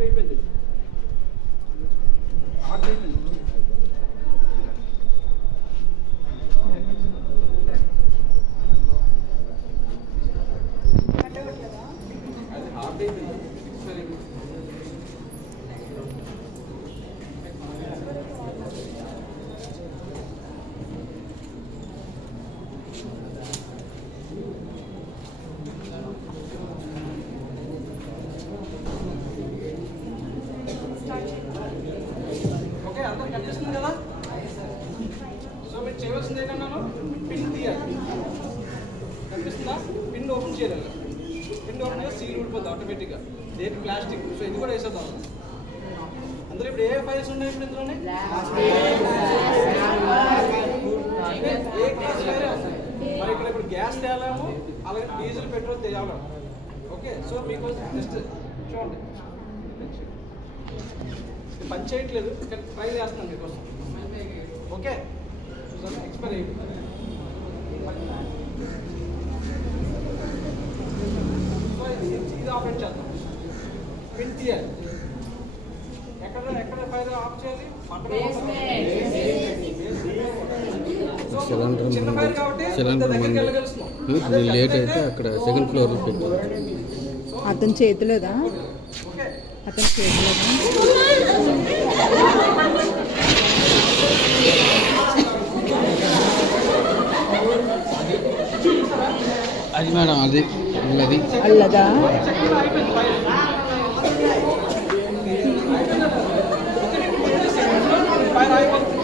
Expire అయిపోయింది. Heart అయిపోయింది. అది హార్ట్ అయిపోయింది, ఎక్స్పైర్ అయిపోయింది. ఓకే, అంతా కనిపిస్తుంది కదా. సో మీరు చేయవలసింది ఏంటన్నాను, పిన్ తీయాలి. కనిపిస్తుందా? పిన్ ఓపెన్ చేయాలి. పిన్ ఓపెన్ చేస్తే సీల్ ఊడిపోతుంది ఆటోమేటిక్గా. Date plastic. సో ఇది కూడా వేసేద్దాం. అందులో ఇప్పుడు ఏ ఫైల్స్ ఉన్నాయి ఇప్పుడు ఇందులోనే? ఏ క్లాస్ ఫైల్ వస్తాయి. మరి ఇక్కడ ఇప్పుడు గ్యాస్ తేలాము, అలాగే డీజిల్ పెట్రోల్ తేయాలి. ఓకే, సో మీకు జస్ట్ చూడండి, పని చేయట్లేదు, ఇక్కడ ట్రై చేస్తున్నాను మీకోసం. ఓకే, ఎక్స్పైర్ అయిపోయింది. సో ఇది ఆపరేట్ చేద్దాం. పిన్ తీయాలి. ఎక్కడ ఎక్కడ ఫైర్ ఆఫ్ చేయాలి? చిన్న ఫైర్ కాబట్టి దగ్గరికి వెళ్ళగలుగుతున్నాం. లేట్ అయితే అక్కడ సెకండ్ ఫ్లోర్లో పెట్టాలి. అతని చేతిలోదా? అతని చేతిలోదా? అది మేడం, అది అల్లదా? ఫైర్ అయిపోతుంది.